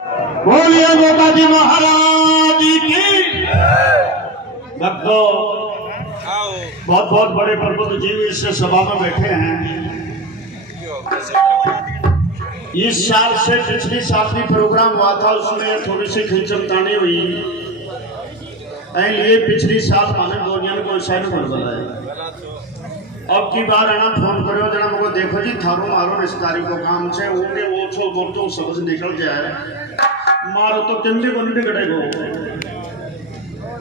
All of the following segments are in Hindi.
बोलिए नेताजी महाराज की। भक्तों, बहुत बहुत बड़े प्रबुद्ध जीव इस सभा में बैठे हैं। इस साल से पिछली साल भी प्रोग्राम हुआ था, उसमें थोड़ी सी खिंचमतानी हुई। ये पिछली साल माने गोनियन को ऐसा नहीं बनाया। अब की बार है ना फोन करो जना मुझे, देखो जी थारो मारो रिश्तेदारी को काम से उनके वो छो बोलतो समझ निकल जाए, मारो तो किन्नी को नहीं बिगड़ेगो।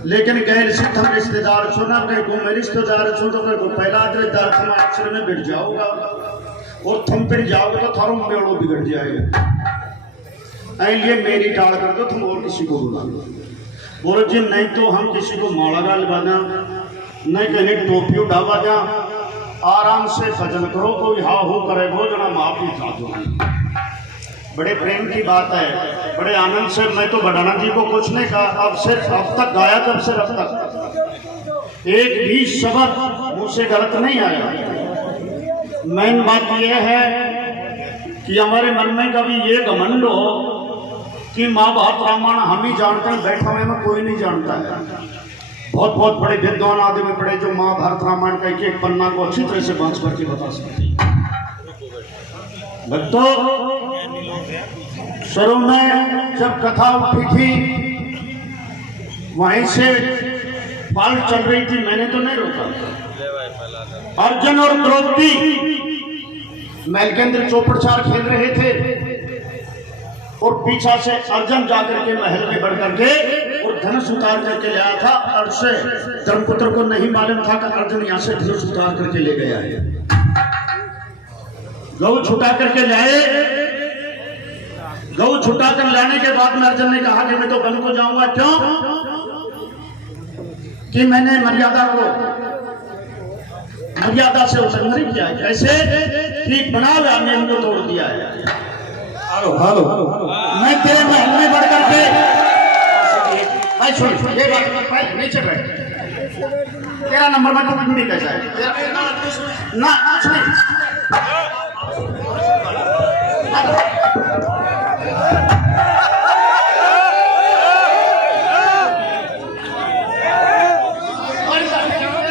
लेकिन गैर सिद्ध हम रिश्तेदार छो ना, कहीं को मैं रिश्तेदार छो तो कहीं को पहला रिश्तेदार तुम अक्षर में बिगड़ जाओगा और तुम फिर जाओगे तो थारो मेड़ो बिगड़ जाएगा। इसलिए मेरी टाल कर दो, तुम और किसी को बुला लो। बोलो जी नहीं तो हम किसी को माला डाल बाना, नहीं कहीं टोपी उठावा जा, आराम से भजन करो, कोई हा हो करे वो जना माफी था दो। बड़े प्रेम की बात है, बड़े आनंद से। मैं तो बड़ाना जी को कुछ नहीं कहा, अब तक गाया, तब से अब तक एक भी शब्द मुझसे गलत नहीं आया। मेन बात यह है कि हमारे मन में कभी ये घमंड हो कि महाभारत रामायण हम ही जानते हैं, बैठा हुए में कोई नहीं जानता है। बहुत बहुत बड़े विद्वान आदमी पड़े जो महाभारत रामायण का एक एक पन्ना को अच्छी तरह से बांच करके बता सकते हैं। भक्तों, शुरू में जब कथा उठी थी वहीं से बाल चल रही थी, मैंने तो नहीं रोका। अर्जुन और द्रौपदी महल के अंदर चौपड़चार खेल रहे थे और पीछा से अर्जुन जाकर के महल में बढ़ करके और धनुष उतार करके ले आया था। अर्जुन से धर्मपुत्र को नहीं मालूम था कि अर्जुन यहाँ से धनुष उतार करके ले गया है। गौ छुटा करके लाए, गौ छुटा कर लाने के बाद में अर्जुन ने कहा कि मैं तो वन को जाऊंगा। क्यों? कि मैंने मर्यादा से उल्लंघन नहीं किया है। कैसे? ठीक बना हुआ मैं उनको तोड़ दिया है। हेलो मैं तेरे महल में बढ़ करके भाई सुन ये बात भाई नीचे बैठ, तेरा नंबर मैं तो भी कैसा है ना सुन।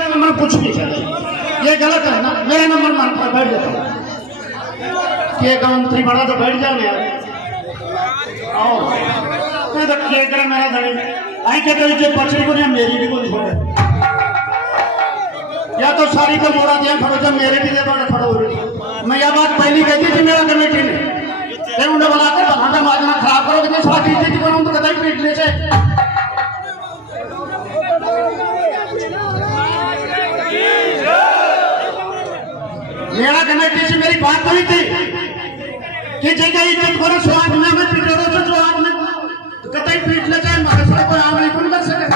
नंबर कुछ नहीं चाहिए, ये गलत है ना। मेरा नंबर मान पर बैठ जाता हूँ कि मंत्री बड़ा तो बैठ जाने और मेरा धनी आई के तो पछड़ी को नहीं, मेरी भी कोई छोड़े या तो सारी को मोड़ा दिया खड़ो, जब मेरे भी दे खड़ो हो रही। मैं यह बात पहली कहती थी मेरा कमेटी ने उन्हें बुलाकर बहाना माजना खराब करो कि सारा टीचर बनाऊं तो कतई पीटने से। मेरा कमेटी से मेरी बात हुई थी कि जगह इज्जत करो, स्वाद में मैं पीटे तो स्वाद में तो कतई पीट ले जाए, मगर सर कोई आम नहीं कौन कर सके।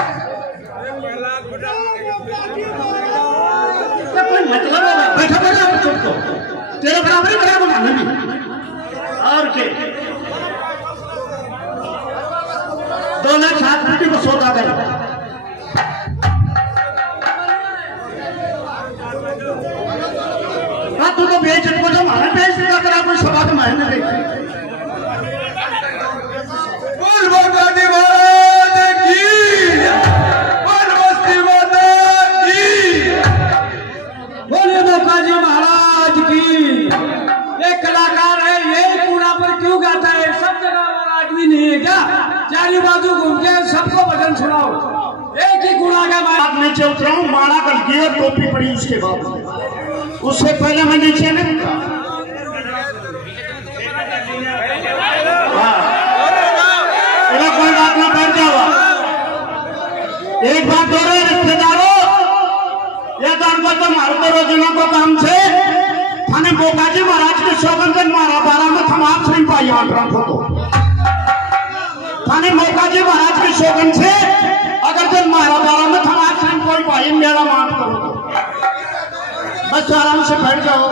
कोई मतलब है बैठा बैठा चुप तो तेरे बराबर ही बड़ा बना नहीं और के 2 लाख 7 मिनट को सौदा कर। हाँ तू तो बेइज्जत को जो मारा बेच देगा करा कोई सभा तो मैं नहीं देखी। बोल भगवानी महाराज की, बोल बस्ती माता की, बोले मोकाजी महाराज की। एक कलाकार है, ये पूरा पर क्यों गाता है? सब जगह और आदमी नहीं है क्या? चारी बाजू घूम के सबको भजन सुनाओ। एक ही गुणा का बात नीचे उतरा हूँ, माला गलती और टोपी पड़ी उसके बाद, उससे पहले मैं नीचे नहीं उतरा। कोई बात ना, बैठ जाओ। एक बात हो रहे रिश्तेदारों, यह जानकर तो मारते रोजाना को काम से थाने मोकाजी महाराज के शोभन मारा 12 में हम आप नहीं पाई तो थाने मोकाजी महाराज के शोभन से अगर जब मारा 12 में हम आप नहीं कोई पाई, मेरा माफ करो। बस आराम से बैठ जाओ,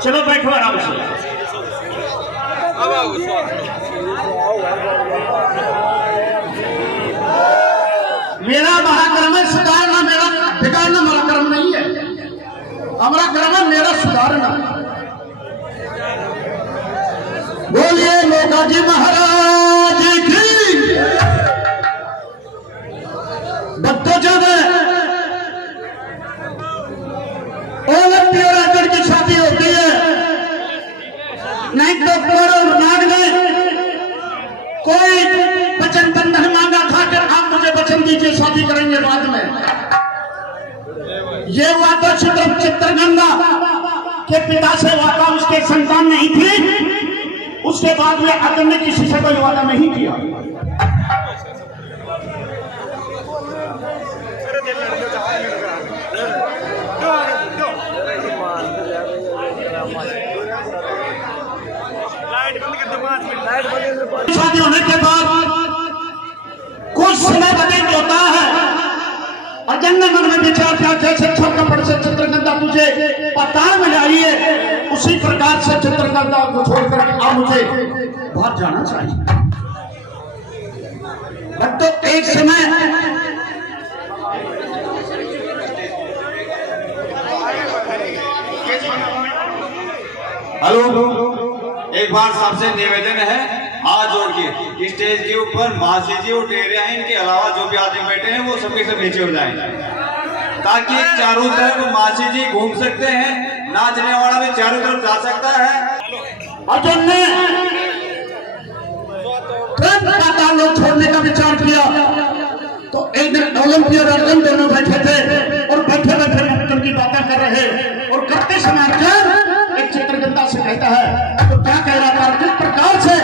चलो बैठो आराम से। मेरा महाक्रम है सुधारना, मेरा बिगाड़ना मेरा कर्म नहीं है। हमारा कर्म है मेरा सुधारना। बोलिए मोकाजी महाराज। वचन नहीं मांगा था कि आप मुझे वचन दीजिए शादी करेंगे बाद में। ये हुआ तो चित्रगंगा के पिता से हुआ था, उसके संतान नहीं थी। उसके बाद में अदम ने किसी से कोई वादा नहीं किया। शादी होने के बाद कुछ समय व्यतीत होता है और जंगल मन में विचार था, जैसे छोटा पड़ से चित्रगंगा तुझे पताल में आई है, उसी प्रकार से चित्रगंगा को छोड़कर आ मुझे बाहर जाना चाहिए। तो एक समय हेलो, एक बार सबसे निवेदन है, हाथ जोड़ के स्टेज के ऊपर मासी जी और डेरे हैं, इनके अलावा जो भी आदमी बैठे हैं वो सबके सब नीचे हो जाएं, ताकि चारों तरफ मासी जी घूम सकते हैं, नाचने वाला भी चारों तरफ जा सकता है। अर्जुन ने पाताल लोक छोड़ने का विचार किया तो एक दिन ओलंपिया और अर्जुन दोनों बैठे थे और बैठे बैठे अर्जुन की बातें कर रहे और करते समय अर्जुन एक चित्रगंगा से कहता है, तो क्या कह रहा था? किस प्रकार से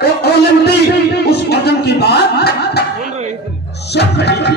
तो ओलंपी उस अर्जुन की बात सुन रही थी।